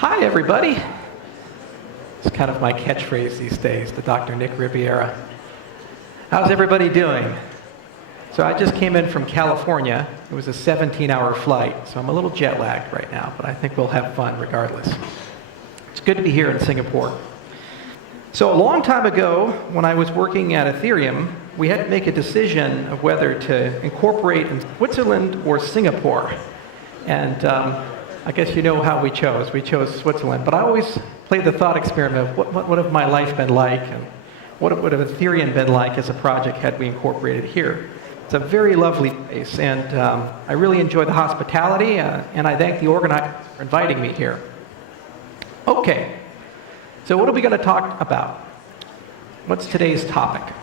Hi, everybody. It's kind of my catchphrase these days, the Dr. Nick Riviera. How's everybody doing? So I just came in from California. It was a 17-hour flight, so I'm a little jet lagged right now, but I think we'll have fun regardless. It's good to be here in Singapore. So a long time ago, when I was working at Ethereum, we had to make a decision of whether to incorporate in Switzerland or Singapore. And I guess you know how we chose. We chose Switzerland. But I always played the thought experiment of what would have my life been like, and what would have Ethereum been like as a project had we incorporated here. It's a very lovely place, and I really enjoy the hospitality, and I thank the organizers for inviting me here. Okay, so what are we going to talk about? What's today's topic?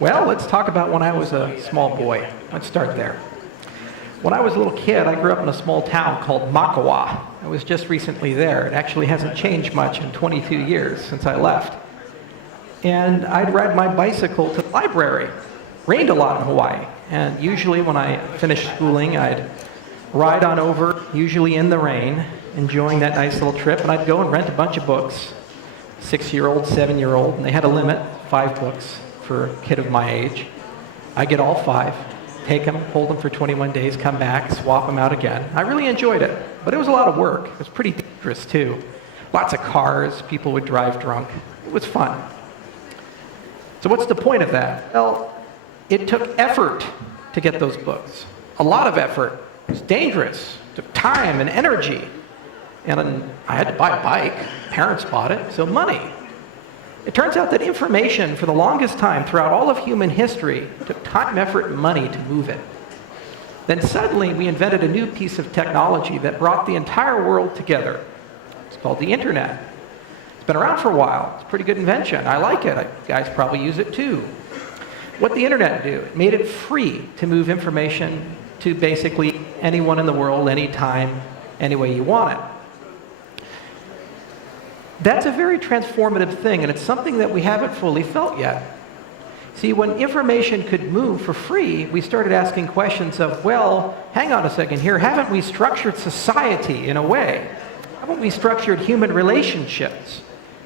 Well, let's talk about when I was a small boy. Let's start there. When I was a little kid, I grew up in a small town called Makawa. I was just recently there. It actually hasn't changed much in 22 years since I left. And I'd ride my bicycle to the library. Rained a lot in Hawaii, and usually when I finished schooling, I'd ride on over, usually in the rain, enjoying that nice little trip, and I'd go and rent a bunch of books, 6-year-old, 7-year-old, and they had a limit, 5 books for a kid of my age. I'd get all 5, take them, hold them for 21 days, come back, swap them out again. I really enjoyed it, but it was a lot of work. It was pretty dangerous too. Lots of cars, people would drive drunk. It was fun. So what's the point of that? Well, it took effort to get those books. A lot of effort. It was dangerous. It took time and energy. And I had to buy a bike. Parents bought it, so money. It turns out that information, for the longest time throughout all of human history, took time, effort, and money to move it. Then suddenly we invented a new piece of technology that brought the entire world together. It's called the internet. It's been around for a while. It's a pretty good invention. I like it. You guys probably use it too. What the internet did, it made it free to move information to basically anyone in the world, anytime, any way you want it. That's a very transformative thing, and it's something that we haven't fully felt yet. See, when information could move for free, we started asking questions of, well, hang on a second here, haven't we structured society in a way? Haven't we structured human relationships,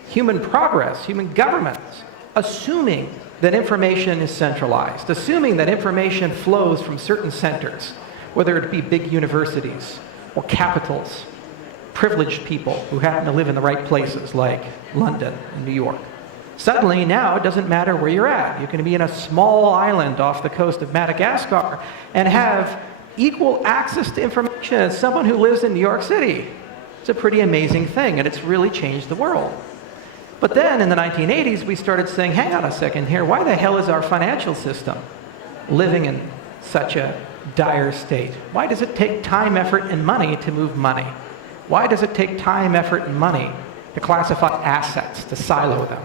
human progress, human governments, assuming that information is centralized, assuming that information flows from certain centers, whether it be big universities or capitals, privileged people who happen to live in the right places like London and New York. Suddenly now it doesn't matter where you're at. You can be in a small island off the coast of Madagascar and have equal access to information as someone who lives in New York City. It's a pretty amazing thing, and it's really changed the world. But then in the 1980s, we started saying, hang on a second here, why the hell is our financial system living in such a dire state? Why does it take time, effort, and money to move money? Why does it take time, effort, and money to classify assets, to silo them?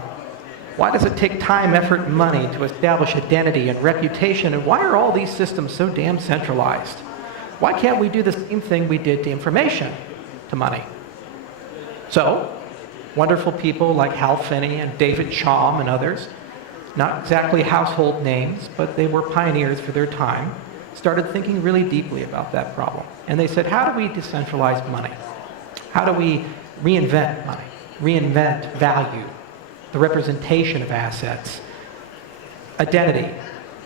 Why does it take time, effort, and money to establish identity and reputation? And why are all these systems so damn centralized? Why can't we do the same thing we did to information, to money? So, wonderful people like Hal Finney and David Chaum and others, not exactly household names, but they were pioneers for their time, started thinking really deeply about that problem. And they said, how do we decentralize money? How do we reinvent money, reinvent value, the representation of assets, identity?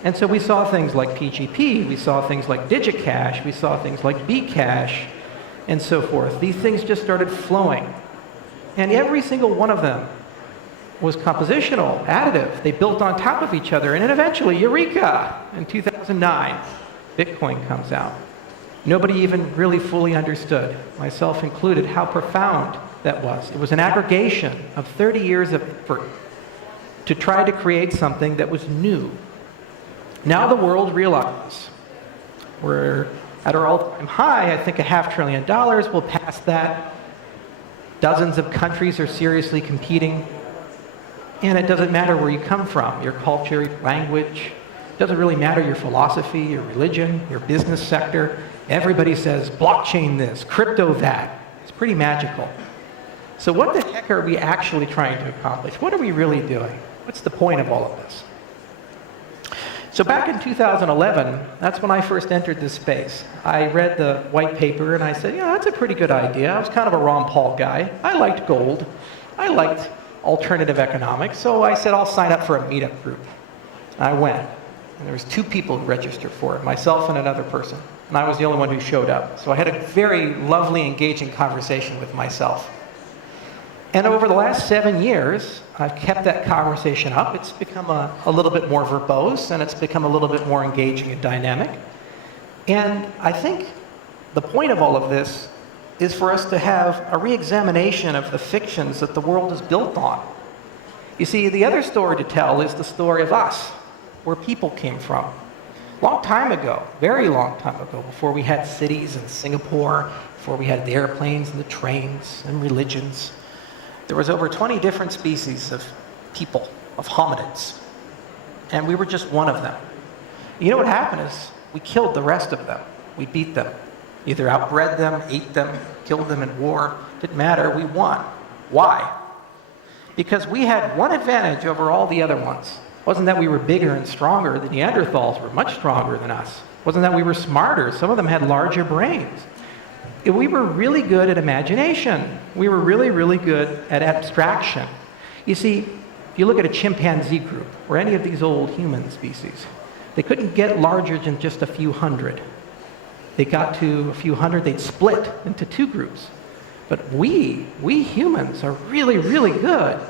And so we saw things like PGP, we saw things like DigiCash, we saw things like Bcash, and so forth. These things just started flowing. And every single one of them was compositional, additive. They built on top of each other. And then eventually, eureka! In 2009, Bitcoin comes out. Nobody even really fully understood, myself included, how profound that was. It was an aggregation of 30 years of effort to try to create something that was new. Now the world realizes we're at our all-time high. I think $500 billion. We'll pass that. Dozens of countries are seriously competing, and it doesn't matter where you come from, your culture, your language. It doesn't really matter your philosophy, your religion, your business sector. Everybody says blockchain this, crypto that. It's pretty magical. So what the heck are we actually trying to accomplish? What are we really doing? What's the point of all of this? So back in 2011, that's when I first entered this space. I read the white paper and I said, yeah, that's a pretty good idea. I was kind of a Ron Paul guy. I liked gold. I liked alternative economics. So I said, I'll sign up for a meetup group. I went. And there was 2 people who registered for it, myself and another person. And I was the only one who showed up. So I had a very lovely, engaging conversation with myself. And over the last 7 years, I've kept that conversation up. It's become a little bit more verbose, and it's become a little bit more engaging and dynamic. And I think the point of all of this is for us to have a re-examination of the fictions that the world is built on. You see, the other story to tell is the story of us, where people came from. Long time ago, very long time ago, before we had cities in Singapore, before we had the airplanes and the trains and religions, there was over 20 different species of people, of hominids. And we were just one of them. You know what happened is we killed the rest of them. We beat them. Either outbred them, ate them, killed them in war. Didn't matter, we won. Why? Because we had one advantage over all the other ones. It wasn't that we were bigger and stronger. The Neanderthals were much stronger than us. It wasn't that we were smarter. Some of them had larger brains. We were really good at imagination. We were really, really good at abstraction. You see, if you look at a chimpanzee group, or any of these old human species, they couldn't get larger than just a few hundred. They got to a few hundred, they'd split into 2 groups. But we humans are really, really good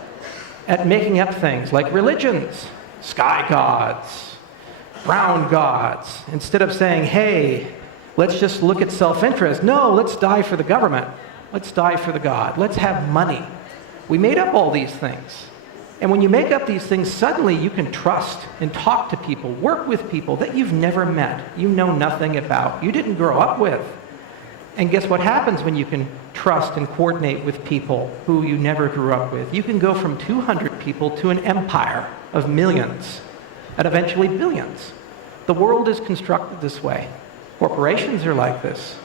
at making up things like religions, sky gods, brown gods. Instead of saying, hey, let's just look at self-interest. No, let's die for the government. Let's die for the God. Let's have money. We made up all these things. And when you make up these things, suddenly you can trust and talk to people, work with people that you've never met, you know nothing about, you didn't grow up with. And guess what happens when you can trust and coordinate with people who you never grew up with? You can go from 200 people to an empire of millions and eventually billions. The world is constructed this way. Corporations are like this.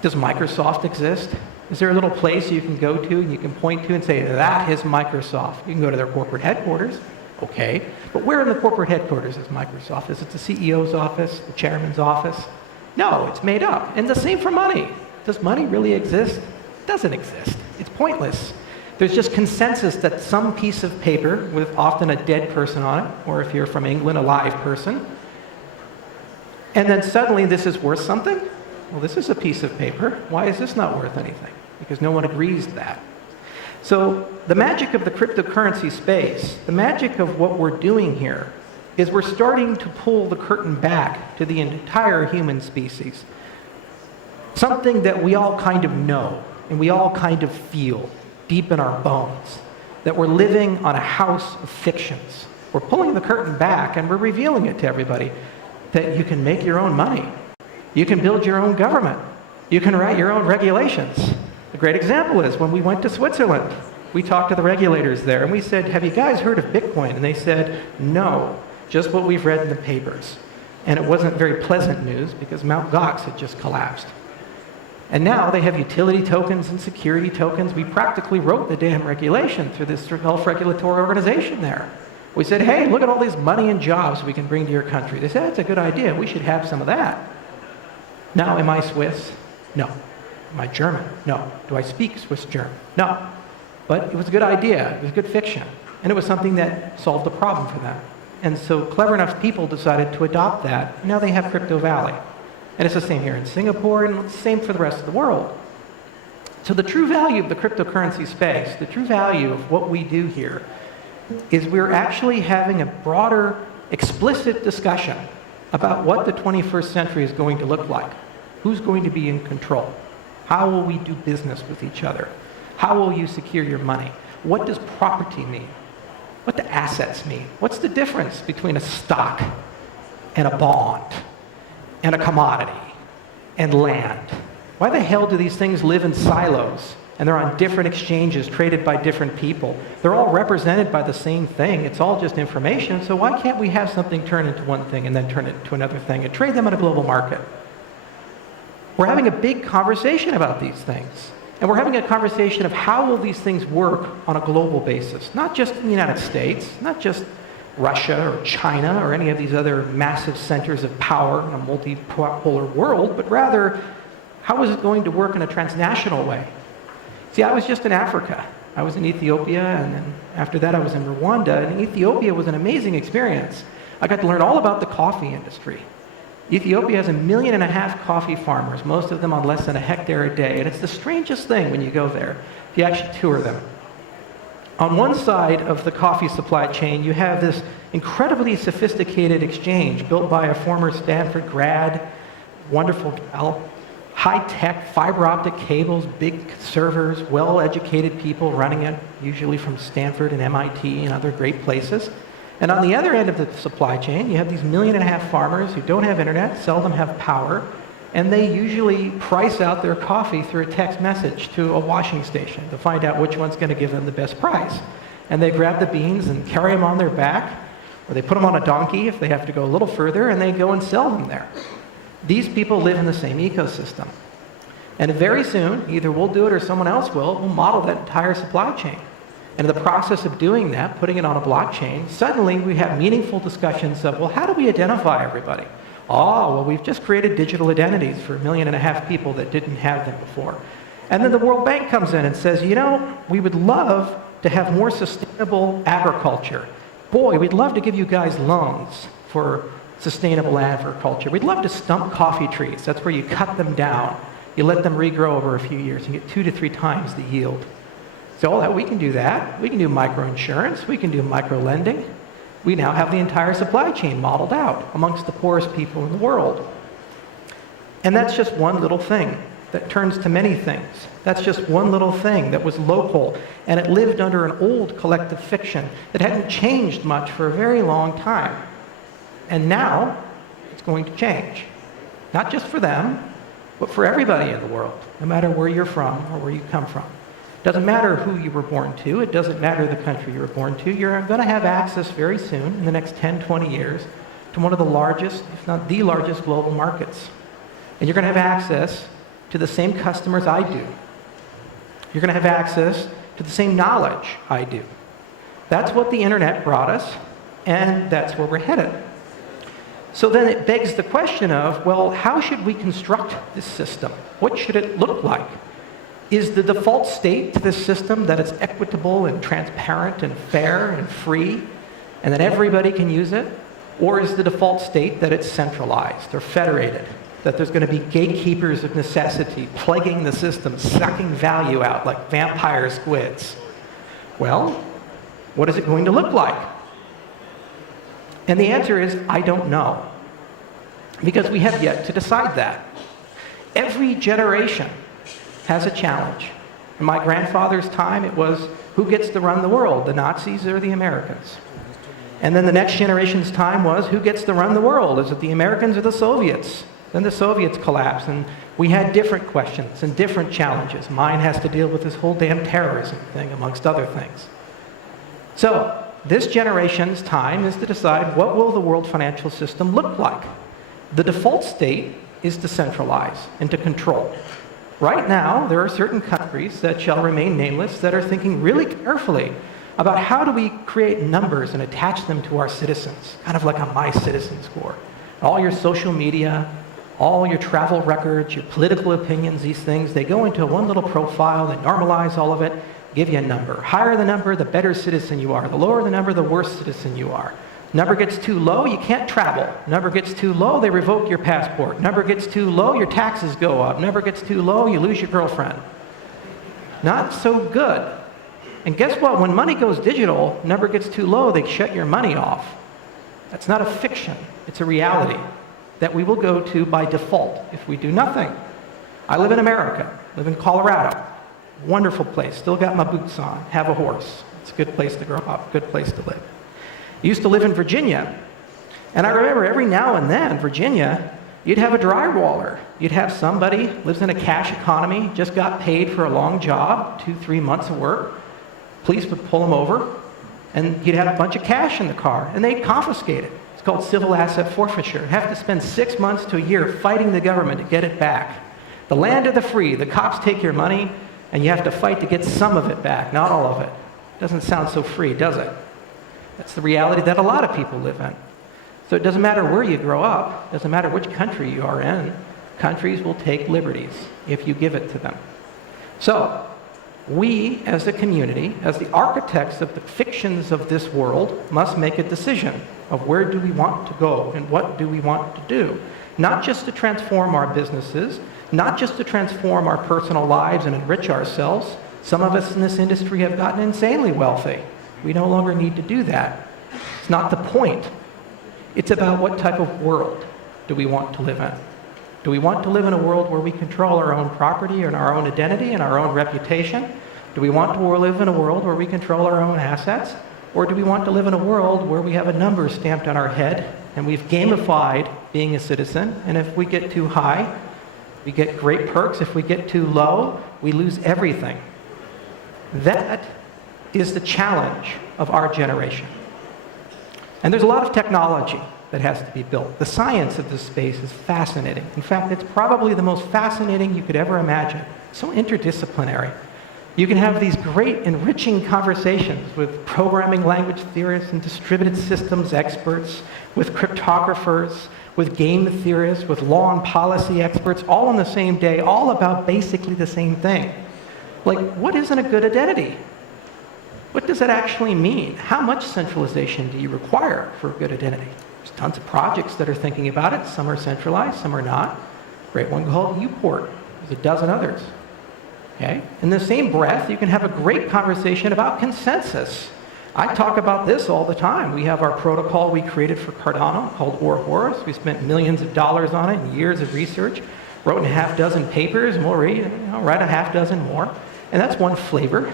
Does Microsoft exist? Is there a little place you can go to and you can point to and say, that is Microsoft? You can go to their corporate headquarters. Okay. But where in the corporate headquarters is Microsoft? Is it the CEO's office, the chairman's office? No, it's made up. And the same for money. Does money really exist? It doesn't exist. It's pointless. There's just consensus that some piece of paper with often a dead person on it, or if you're from England, a live person, and then suddenly this is worth something? Well, this is a piece of paper. Why is this not worth anything? Because no one agrees to that. So the magic of the cryptocurrency space, the magic of what we're doing here, is we're starting to pull the curtain back to the entire human species. Something that we all kind of know, and we all kind of feel deep in our bones, that we're living on a house of fictions. We're pulling the curtain back and we're revealing it to everybody, that you can make your own money. You can build your own government. You can write your own regulations. A great example is when we went to Switzerland. We talked to the regulators there and we said, have you guys heard of Bitcoin? And they said, no, just what we've read in the papers. And it wasn't very pleasant news because Mt. Gox had just collapsed. And now they have utility tokens and security tokens. We practically wrote the damn regulation through this self-regulatory organization there. We said, hey, look at all this money and jobs we can bring to your country. They said, that's a good idea. We should have some of that. Now, am I Swiss? No. Am I German? No. Do I speak Swiss German? No. But it was a good idea. It was good fiction. And it was something that solved a problem for them. And so clever enough people decided to adopt that. Now they have Crypto Valley. And it's the same here in Singapore and it's the same for the rest of the world. So the true value of the cryptocurrency space, the true value of what we do here, is we're actually having a broader, explicit discussion about what the 21st century is going to look like. Who's going to be in control? How will we do business with each other? How will you secure your money? What does property mean? What do assets mean? What's the difference between a stock and a bond and a commodity and land? Why the hell do these things live in silos and they're on different exchanges traded by different people? They're all represented by the same thing. It's all just information. So why can't we have something turn into one thing and then turn it into another thing and trade them on a global market? We're having a big conversation about these things. And we're having a conversation of how will these things work on a global basis, not just in the United States, not just Russia or China or any of these other massive centers of power in a multipolar world, but rather, how is it going to work in a transnational way? See, I was just in Africa. I was in Ethiopia, and then after that I was in Rwanda, and Ethiopia was an amazing experience. I got to learn all about the coffee industry. Ethiopia has 1.5 million coffee farmers, most of them on less than a hectare a day, and it's the strangest thing when you go there, if you actually tour them. On one side of the coffee supply chain, you have this incredibly sophisticated exchange built by a former Stanford grad, wonderful gal, high-tech fiber optic cables, big servers, well-educated people running it, usually from Stanford and MIT and other great places. And on the other end of the supply chain, you have these 1.5 million farmers who don't have internet, seldom have power, and they usually price out their coffee through a text message to a washing station to find out which one's going to give them the best price. And they grab the beans and carry them on their back, or they put them on a donkey if they have to go a little further, and they go and sell them there. These people live in the same ecosystem. And very soon, either we'll do it or someone else will model that entire supply chain. And in the process of doing that, putting it on a blockchain, suddenly we have meaningful discussions of, well, how do we identify everybody? Oh, well, we've just created digital identities for 1.5 million people that didn't have them before. And then the World Bank comes in and says, you know, we would love to have more sustainable agriculture. Boy, we'd love to give you guys loans for sustainable agriculture. We'd love to stump coffee trees. That's where you cut them down. You let them regrow over a few years and get 2 to 3 times the yield. So we can do that. We can do microinsurance. We can do micro-lending. We now have the entire supply chain modeled out amongst the poorest people in the world. And that's just one little thing that turns to many things. That's just one little thing that was local, and it lived under an old collective fiction that hadn't changed much for a very long time. And now it's going to change. Not just for them, but for everybody in the world, no matter where you're from or where you come from. It doesn't matter who you were born to. It doesn't matter the country you were born to. You're going to have access very soon, in the next 10, 20 years, to one of the largest, if not the largest, global markets. And you're going to have access to the same customers I do. You're going to have access to the same knowledge I do. That's what the internet brought us, and that's where we're headed. So then it begs the question of, well, how should we construct this system? What should it look like? Is the default state to this system that it's equitable and transparent and fair and free, and that everybody can use it? Or is the default state that it's centralized or federated, that there's going to be gatekeepers of necessity plaguing the system, sucking value out like vampire squids? Well, what is it going to look like? And the answer is, I don't know, because we have yet to decide that. Every generation has a challenge. In my grandfather's time, it was, who gets to run the world, the Nazis or the Americans? And then the next generation's time was, who gets to run the world? Is it the Americans or the Soviets? Then the Soviets collapsed, and we had different questions and different challenges. Mine has to deal with this whole damn terrorism thing, amongst other things. So this generation's time is to decide, what will the world financial system look like? The default state is to centralize and to control. Right now, there are certain countries that shall remain nameless that are thinking really carefully about how do we create numbers and attach them to our citizens, kind of like a My Citizen score. All your social media, all your travel records, your political opinions, these things, they go into one little profile, they normalize all of it, give you a number. Higher the number, the better citizen you are. The lower the number, the worse citizen you are. Number gets too low, you can't travel. Number gets too low, they revoke your passport. Number gets too low, your taxes go up. Number gets too low, you lose your girlfriend. Not so good. And guess what? When money goes digital, number gets too low, they shut your money off. That's not a fiction. It's a reality that we will go to by default if we do nothing. I live in America, live in Colorado. Wonderful place, still got my boots on, have a horse. It's a good place to grow up, good place to live. I used to live in Virginia, and I remember every now and then, Virginia, you'd have a drywaller. You'd have somebody, lives in a cash economy, just got paid for a long job, 2-3 months of work. Police would pull them over, and you'd have a bunch of cash in the car, and they'd confiscate it. It's called civil asset forfeiture. Have to spend 6 months to a year fighting the government to get it back. The land of the free, the cops take your money, and you have to fight to get some of it back, not all of it. Doesn't sound so free, does it? That's the reality that a lot of people live in. So it doesn't matter where you grow up, it doesn't matter which country you are in, countries will take liberties if you give it to them. So, we as a community, as the architects of the fictions of this world, must make a decision of where do we want to go and what do we want to do. Not just to transform our businesses, not just to transform our personal lives and enrich ourselves. Some of us in this industry have gotten insanely wealthy. We no longer need to do that. It's not the point. It's about what type of world do we want to live in. Do we want to live in a world where we control our own property and our own identity and our own reputation? Do we want to live in a world where we control our own assets? Or do we want to live in a world where we have a number stamped on our head and we've gamified being a citizen, and if we get too high, we get great perks. If we get too low, we lose everything. That is the challenge of our generation. And there's a lot of technology that has to be built. The science of this space is fascinating. In fact, it's probably the most fascinating you could ever imagine. So interdisciplinary. You can have these great, enriching conversations with programming language theorists and distributed systems experts, with cryptographers, with game theorists, with law and policy experts, all on the same day, all about basically the same thing. Like, what isn't a good identity? What does that actually mean? How much centralization do you require for a good identity? There's tons of projects that are thinking about it. Some are centralized, some are not. Great one called Uport. There's a dozen others. Okay? In the same breath, you can have a great conversation about consensus. I talk about this all the time. We have our protocol we created for Cardano called Ouroboros. We spent millions of dollars on it and years of research. Wrote a half dozen papers, and we'll write a half dozen more. And that's one flavor.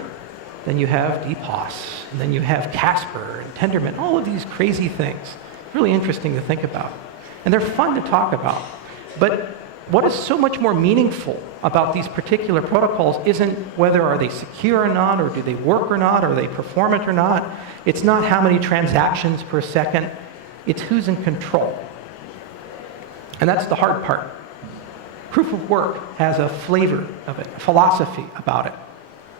Then you have DPoS, and then you have Casper and Tendermint, all of these crazy things. Really interesting to think about. And they're fun to talk about. But what is so much more meaningful about these particular protocols isn't whether are they secure or not, or do they work or not, or are they performant or not. It's not how many transactions per second. It's who's in control. And that's the hard part. Proof of work has a flavor of it, a philosophy about it,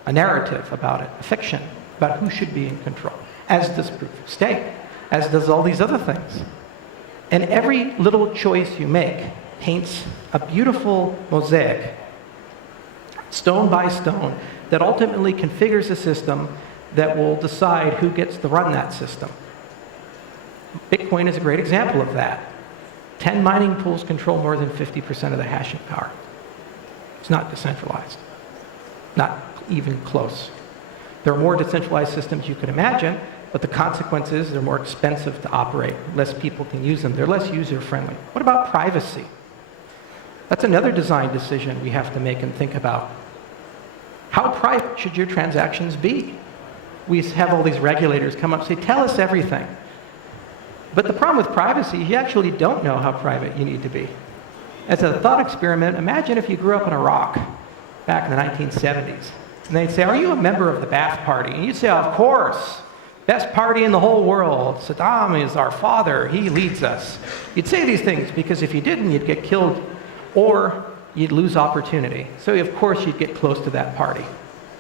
a narrative about it, a fiction about who should be in control, as does proof of stake, as does all these other things. And every little choice you make paints a beautiful mosaic, stone by stone, that ultimately configures a system that will decide who gets to run that system. Bitcoin is a great example of that. 10 mining pools control more than 50% of the hashing power. It's not decentralized. Not even close. There are more decentralized systems you could imagine, but the consequence is they're more expensive to operate. Less people can use them. They're less user-friendly. What about privacy? That's another design decision we have to make and think about. How private should your transactions be? We have all these regulators come up and say, tell us everything. But the problem with privacy, you actually don't know how private you need to be. As a thought experiment, imagine if you grew up in Iraq back in the 1970s. And they'd say, are you a member of the Ba'ath Party? And you'd say, of course. Best party in the whole world. Saddam is our father. He leads us. You'd say these things because if you didn't, you'd get killed or you'd lose opportunity. So of course you'd get close to that party.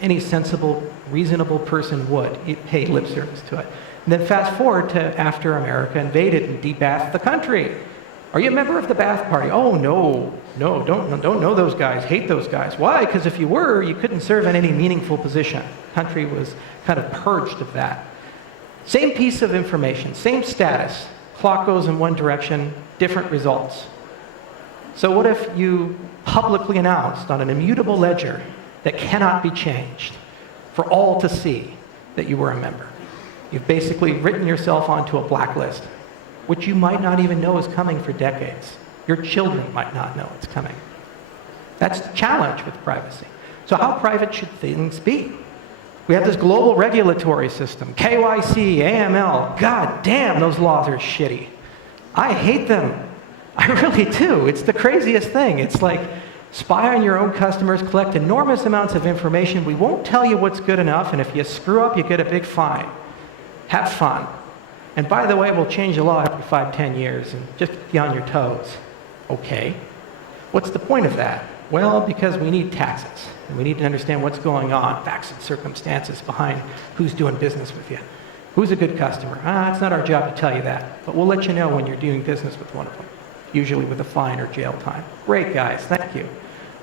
Any sensible, reasonable person would. You'd pay lip service to it. And then fast forward to after America invaded and debathed the country. Are you a member of the Ba'ath Party? Oh, no, don't know those guys, hate those guys. Why? Because if you were, you couldn't serve in any meaningful position. The country was kind of purged of that. Same piece of information, same status. Clock goes in one direction, different results. So what if you publicly announced on an immutable ledger that cannot be changed for all to see that you were a member? You've basically written yourself onto a blacklist, which you might not even know is coming for decades. Your children might not know it's coming. That's the challenge with privacy. So how private should things be? We have this global regulatory system, KYC, AML. God damn, those laws are shitty. I hate them. I really do. It's the craziest thing. It's like spy on your own customers, collect enormous amounts of information. We won't tell you what's good enough, and if you screw up, you get a big fine. Have fun. And by the way, we'll change the law every 5-10 years, and just be on your toes. Okay. What's the point of that? Well, because we need taxes, and we need to understand what's going on, facts and circumstances behind who's doing business with you. Who's a good customer? It's not our job to tell you that, but we'll let you know when you're doing business with one of them, usually with a fine or jail time. Great, guys, thank you.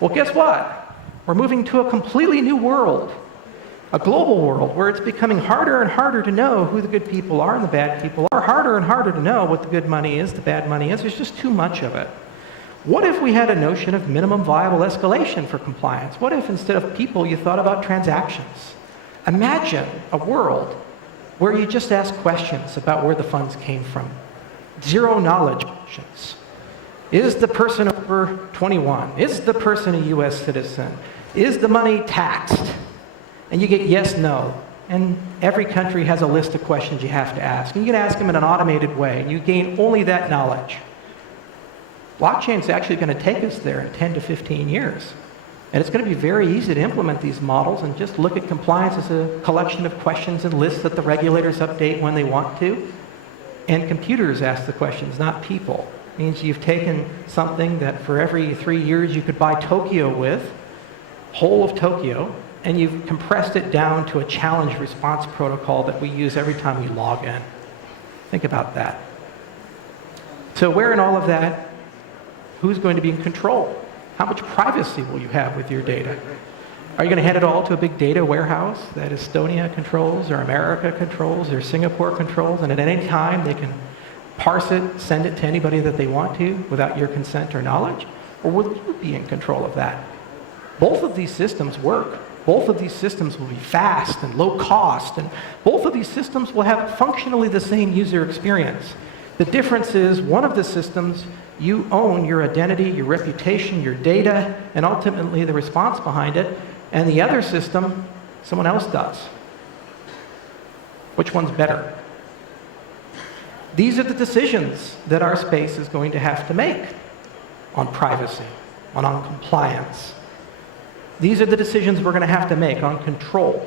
Well, guess what? We're moving to a completely new world, a global world, where it's becoming harder and harder to know who the good people are and the bad people are, harder and harder to know what the good money is, the bad money is. There's just too much of it. What if we had a notion of minimum viable escalation for compliance? What if instead of people, you thought about transactions? Imagine a world where you just ask questions about where the funds came from. Zero knowledge questions. Is the person over 21? Is the person a US citizen? Is the money taxed? And you get yes, no. And every country has a list of questions you have to ask. And you can ask them in an automated way, and you gain only that knowledge. Blockchain's actually going to take us there in 10 to 15 years. And it's going to be very easy to implement these models and just look at compliance as a collection of questions and lists that the regulators update when they want to. And computers ask the questions, not people. It means you've taken something that for every 3 years you could buy Tokyo with, whole of Tokyo, and you've compressed it down to a challenge response protocol that we use every time we log in. Think about that. So where in all of that, who's going to be in control? How much privacy will you have with your data? Are you going to hand it all to a big data warehouse that Estonia controls, or America controls, or Singapore controls, and at any time they can parse it, send it to anybody that they want to without your consent or knowledge? Or will you be in control of that? Both of these systems work. Both of these systems will be fast and low cost, and both of these systems will have functionally the same user experience. The difference is one of the systems, you own your identity, your reputation, your data, and ultimately the response behind it, and the other system, someone else does. Which one's better? These are the decisions that our space is going to have to make on privacy, on compliance. These are the decisions we're going to have to make on control.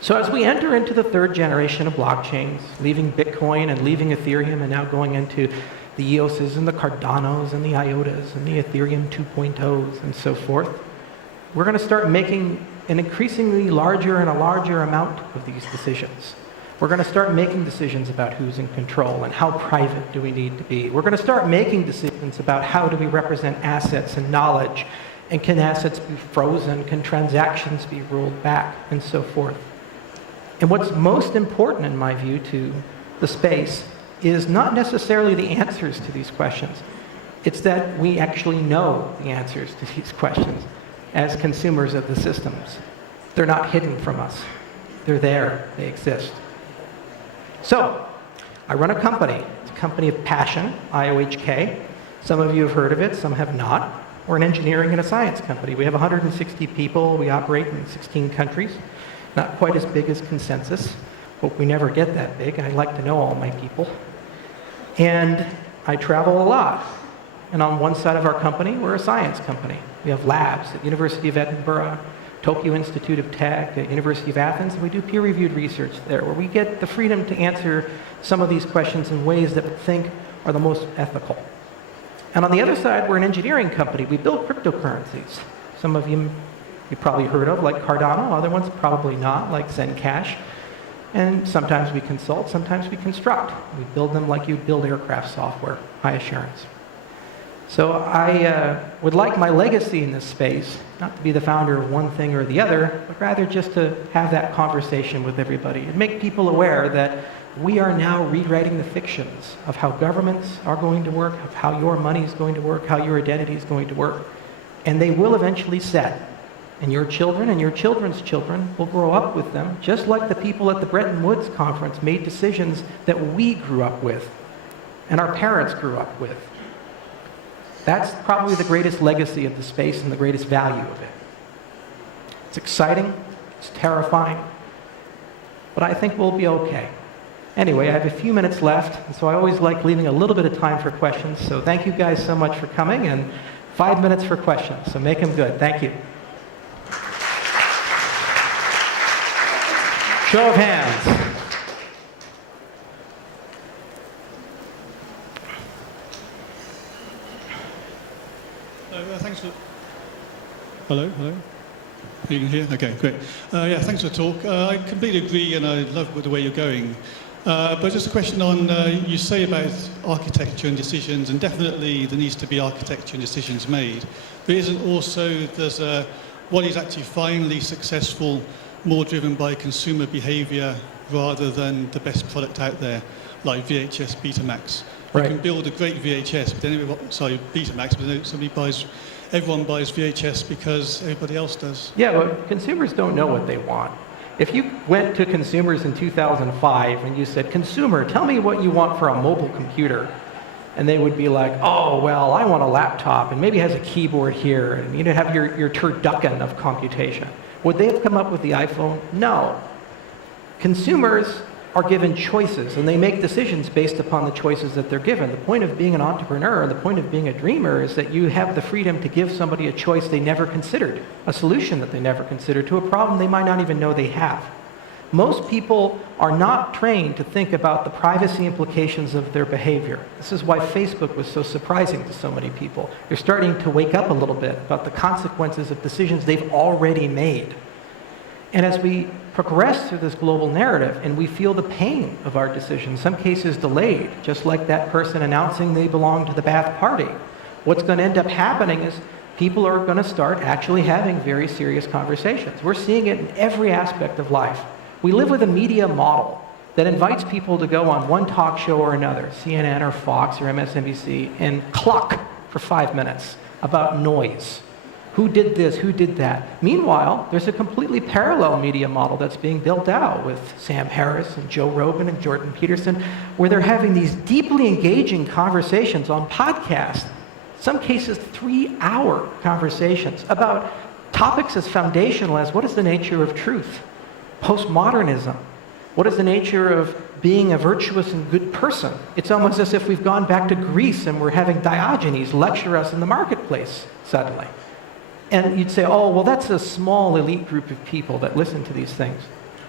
So as we enter into the third generation of blockchains, leaving Bitcoin and leaving Ethereum and now going into the EOSs and the Cardanos and the IOTAs and the Ethereum 2.0s and so forth, we're going to start making an increasingly larger and a larger amount of these decisions. We're going to start making decisions about who's in control and how private do we need to be. We're going to start making decisions about how do we represent assets and knowledge, and can assets be frozen, can transactions be rolled back, and so forth. And what's most important, in my view, to the space is not necessarily the answers to these questions. It's that we actually know the answers to these questions as consumers of the systems. They're not hidden from us. They're there. They exist. So, I run a company. It's a company of passion, IOHK. Some of you have heard of it, some have not. We're an engineering and a science company. We have 160 people. We operate in 16 countries. Not quite as big as Consensus. Hope we never get that big. I like to know all my people. And I travel a lot. And on one side of our company, we're a science company. We have labs at University of Edinburgh, Tokyo Institute of Tech, at University of Athens, and we do peer-reviewed research there, where we get the freedom to answer some of these questions in ways that we think are the most ethical. And on the other side, we're an engineering company. We build cryptocurrencies. Some of you probably heard of, like Cardano. Other ones probably not, like Zencash. And sometimes we consult, sometimes we construct. We build them like you build aircraft software, high assurance. So I would like my legacy in this space, not to be the founder of one thing or the other, but rather just to have that conversation with everybody and make people aware that we are now rewriting the fictions of how governments are going to work, of how your money is going to work, how your identity is going to work. And they will eventually set. And your children and your children's children will grow up with them, just like the people at the Bretton Woods conference made decisions that we grew up with and our parents grew up with. That's probably the greatest legacy of the space and the greatest value of it. It's exciting, it's terrifying, but I think we'll be okay. Anyway, I have a few minutes left, and so I always like leaving a little bit of time for questions. So thank you guys so much for coming, and 5 minutes for questions, so make them good. Thank you. Show of hands. Thanks for... Hello, hello. You can hear? Okay, great. Yeah, thanks for the talk. I completely agree, and I love the way you're going. But just a question on, you say about architecture and decisions, and definitely there needs to be architecture and decisions made. But isn't also, what is actually finally successful more driven by consumer behavior rather than the best product out there, like VHS Betamax? Right. You can build a great VHS, but then Betamax, but then everyone buys VHS because everybody else does. Yeah, well, consumers don't know what they want. If you went to consumers in 2005 and you said, consumer, tell me what you want for a mobile computer, and they would be like, oh, well, I want a laptop, and maybe it has a keyboard here, and you have your turducken of computation. Would they have come up with the iPhone? No. Consumers are given choices, and they make decisions based upon the choices that they're given. The point of being an entrepreneur, the point of being a dreamer, is that you have the freedom to give somebody a choice they never considered, a solution that they never considered to a problem they might not even know they have. Most people are not trained to think about the privacy implications of their behavior. This is why Facebook was so surprising to so many people. They're starting to wake up a little bit about the consequences of decisions they've already made. And as we progress through this global narrative and we feel the pain of our decisions, some cases delayed, just like that person announcing they belong to the bath party, what's going to end up happening is people are going to start actually having very serious conversations. We're seeing it in every aspect of life. We live with a media model that invites people to go on one talk show or another, CNN or Fox or MSNBC, and cluck for 5 minutes about noise. Who did this? Who did that? Meanwhile, there's a completely parallel media model that's being built out with Sam Harris and Joe Rogan and Jordan Peterson, where they're having these deeply engaging conversations on podcasts, some cases 3-hour conversations about topics as foundational as what is the nature of truth, postmodernism, what is the nature of being a virtuous and good person. It's almost as if we've gone back to Greece and we're having Diogenes lecture us in the marketplace suddenly. And you'd say, oh, well, that's a small elite group of people that listen to these things.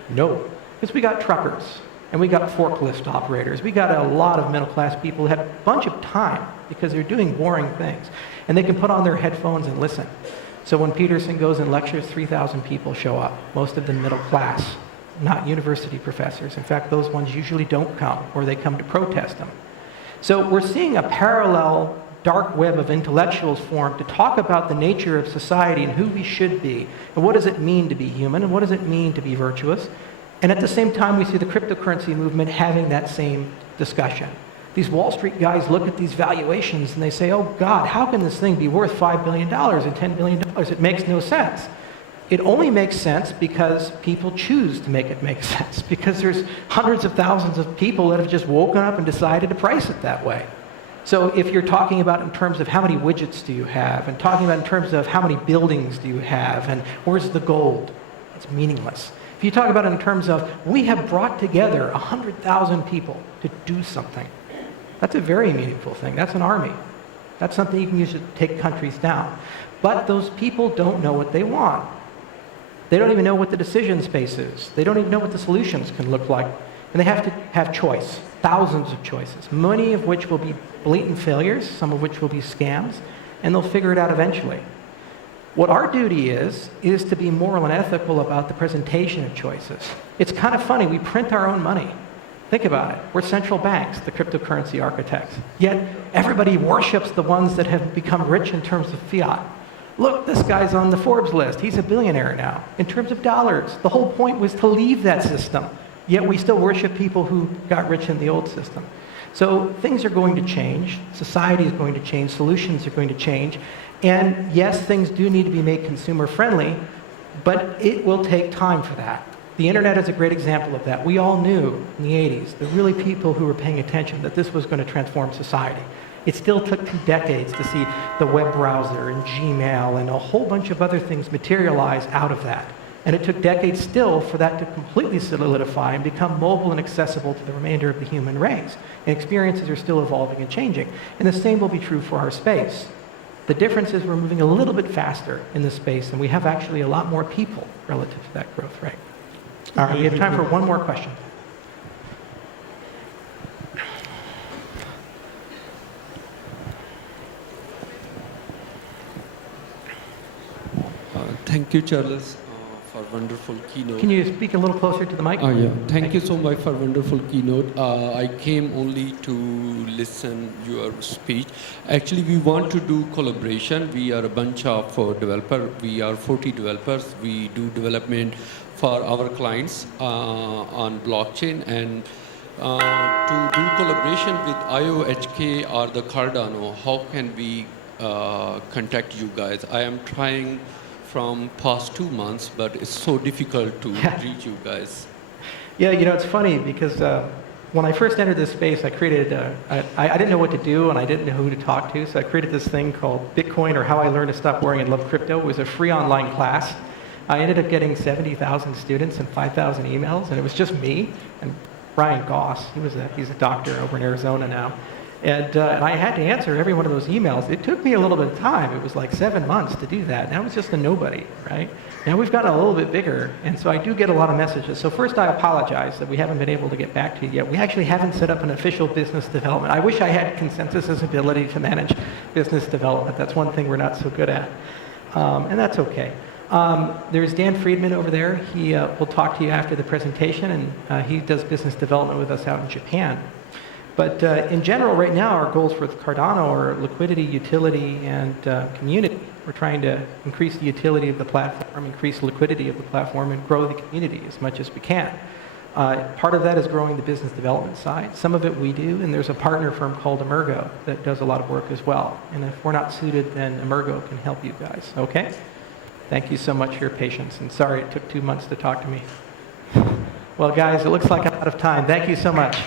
No, because we got truckers, and we got forklift operators. We got a lot of middle-class people who have a bunch of time because they're doing boring things. And they can put on their headphones and listen. So when Peterson goes and lectures, 3,000 people show up, most of them middle class, not university professors. In fact, those ones usually don't come, or they come to protest them. So we're seeing a parallel dark web of intellectuals formed to talk about the nature of society and who we should be, and what does it mean to be human, and what does it mean to be virtuous. And at the same time, we see the cryptocurrency movement having that same discussion. These Wall Street guys look at these valuations and they say, oh God, how can this thing be worth $5 billion and $10 billion? It makes no sense. It only makes sense because people choose to make it make sense, because there's hundreds of thousands of people that have just woken up and decided to price it that way. So if you're talking about in terms of how many widgets do you have, and talking about in terms of how many buildings do you have, and where's the gold, it's meaningless. If you talk about it in terms of, we have brought together 100,000 people to do something, that's a very meaningful thing. That's an army. That's something you can use to take countries down. But those people don't know what they want. They don't even know what the decision space is. They don't even know what the solutions can look like. And they have to have choice, thousands of choices, many of which will be blatant failures, some of which will be scams, and they'll figure it out eventually. What our duty is to be moral and ethical about the presentation of choices. It's kind of funny, we print our own money. Think about it. We're central banks, the cryptocurrency architects. Yet everybody worships the ones that have become rich in terms of fiat. Look, this guy's on the Forbes list. He's a billionaire now. In terms of dollars, the whole point was to leave that system. Yet we still worship people who got rich in the old system. So things are going to change. Society is going to change. Solutions are going to change. And yes, things do need to be made consumer friendly, but it will take time for that. The internet is a great example of that. We all knew in the 80s, the really people who were paying attention, that this was going to transform society. It still took 2 decades to see the web browser and Gmail and a whole bunch of other things materialize out of that. And it took decades still for that to completely solidify and become mobile and accessible to the remainder of the human race. And experiences are still evolving and changing. And the same will be true for our space. The difference is we're moving a little bit faster in this space, and we have actually a lot more people relative to that growth rate. All right, we have time for one more question. Thank you, Charles, for wonderful keynote. Can you speak a little closer to the mic? Yeah. Thank you so much for wonderful keynote. I came only to listen your speech. Actually, we want to do collaboration. We are a bunch of developer. We are 40 developers. We do development for our clients on blockchain, and to do collaboration with IOHK or the Cardano. How can we contact you guys? I am trying from past 2 months, but it's so difficult to reach you guys. Yeah, you know, it's funny because when I first entered this space, I created, I didn't know what to do and I didn't know who to talk to, so I created this thing called Bitcoin, or How I Learned to Stop Worrying and Love Crypto. It was a free online class. I ended up getting 70,000 students and 5,000 emails, and it was just me and Brian Goss. He's a doctor over in Arizona now. And I had to answer every one of those emails. It took me a little bit of time. It was like 7 months to do that. And I was just a nobody, right? Now we've gotten a little bit bigger, and so I do get a lot of messages. So first, I apologize that we haven't been able to get back to you yet. We actually haven't set up an official business development. I wish I had Consensus's ability to manage business development. That's one thing we're not so good at, and that's okay. There's Dan Friedman over there. He will talk to you after the presentation, and he does business development with us out in Japan. But in general, right now, our goals for Cardano are liquidity, utility, and community. We're trying to increase the utility of the platform, increase liquidity of the platform, and grow the community as much as we can. Part of that is growing the business development side. Some of it we do, and there's a partner firm called Emergo that does a lot of work as well. And if we're not suited, then Emergo can help you guys, okay? Thank you so much for your patience, and sorry it took 2 months to talk to me. Well, guys, it looks like I'm out of time. Thank you so much.